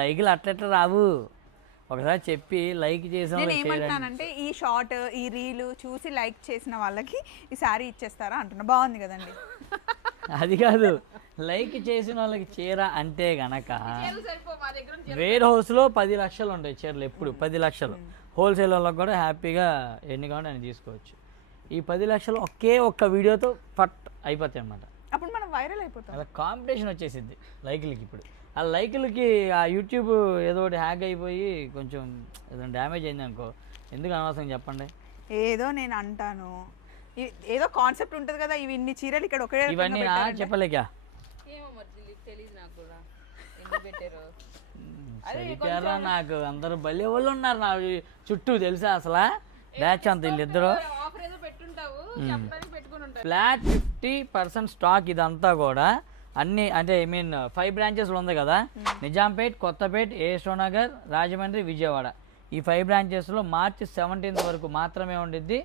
లైక్లు అట్లా రావు. ఒకసారి చెప్పి లైక్ చేసిన నేను ఏమంటున్నానంటే ఈ షార్ట్ ఈ రీలు చూసి లైక్ చేసిన వాళ్ళకి ఈ శారీ ఇచ్చేస్తారా అంటున్నా. బాగుంది కదండి. అది కాదు, లైక్ చేసిన వాళ్ళకి చీర అంటే గనక వేర్ హౌస్లో 10 లక్షలు ఉంటాయి చీరలు, ఎప్పుడు 10 లక్షలు. హోల్సేల్ వాళ్ళకి కూడా హ్యాపీగా ఎన్ని కావాలంటే అని తీసుకోవచ్చు. ఈ 10 లక్షలు ఒక్క వీడియోతో ఫట్ అయిపోతాయి అన్నమాట. అప్పుడు మనం వైరల్ అయిపోతాం. అలా కాంపిటీషన్ వచ్చేసింది లైక్లకి. ఇప్పుడు ఆ లైక్లకి ఆ యూట్యూబ్ ఏదో ఒకటి హ్యాక్ అయిపోయి కొంచెం ఏదైనా డ్యామేజ్ అయింది అనుకో, ఎందుకు అనవసరం చెప్పండి. ఏదో నేను అంటాను, ఏదో కాన్సెప్ట్ ఉంటుంది కదా, ఇవి ఇన్ని చీరలు ఇక్కడ ఒకే ఇవన్నీ చెప్పలేక నాకు అందరు భలే వాళ్ళు ఉన్నారు నా చుట్టూ, తెలుసా అసలు బ్యాచ్ అంత వీళ్ళిద్దరు. ఫ్లాట్ 50% స్టాక్ ఇదంతా కూడా అన్ని, అంటే ఐ మీన్ 5 బ్రాంచెస్లో ఉంది కదా, నిజాంపేట్, కొత్తపేట్, ఏఎస్ఓనగర్, రాజమండ్రి, విజయవాడ. ఈ 5 బ్రాంచెస్లో మార్చి 17 వరకు మాత్రమే ఉండిద్ది.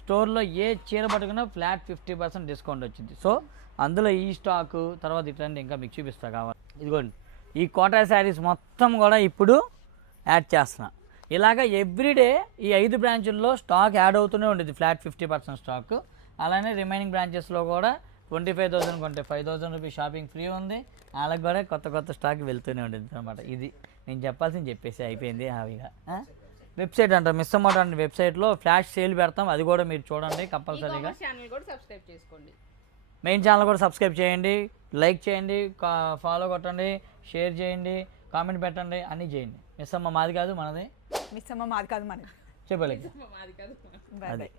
స్టోర్లో ఏ చీర పట్టుకున్నా ఫ్లాట్ 50% డిస్కౌంట్ వచ్చింది. సో అందులో ఈ స్టాకు తర్వాత ఇట్లాంటి ఇంకా మీకు చూపిస్తా కావాలి. ఇదిగోండి ఈ కోటా శారీస్ మొత్తం కూడా ఇప్పుడు యాడ్ చేస్తున్నా. ఇలాగ ఎవ్రీడే ఈ 5 బ్రాంచుల్లో స్టాక్ యాడ్ అవుతూనే ఉండేది, ఫ్లాట్ 50% స్టాక్. అలానే రిమైనింగ్ బ్రాంచెస్లో కూడా 25,000 కొంటే 5,000 రూపీస్ షాపింగ్ ఫ్రీ ఉంది. వాళ్ళకి కూడా కొత్త స్టాక్ వెళ్తూనే ఉండేది అనమాట. ఇది నేను చెప్పాల్సింది చెప్పేసి అయిపోయింది హాయిగా. వెబ్సైట్ అంట మిస్ అమ్మట అంటే వెబ్సైట్లో ఫ్లాష్ సేల్ పెడతాం, అది కూడా మీరు చూడండి కంపల్సరీగా. మెయిన్ ఛానల్ కూడా సబ్స్క్రైబ్ చేయండి, లైక్ చేయండి, ఫాలో కొట్టండి, షేర్ చేయండి, కామెంట్ పెట్టండి, అన్నీ చేయండి. మిస్ అమ్మ మాది కాదు మనది, మిస్ అమ్మ మాది కాదు మనది. చెప్పలేదు బాయ్.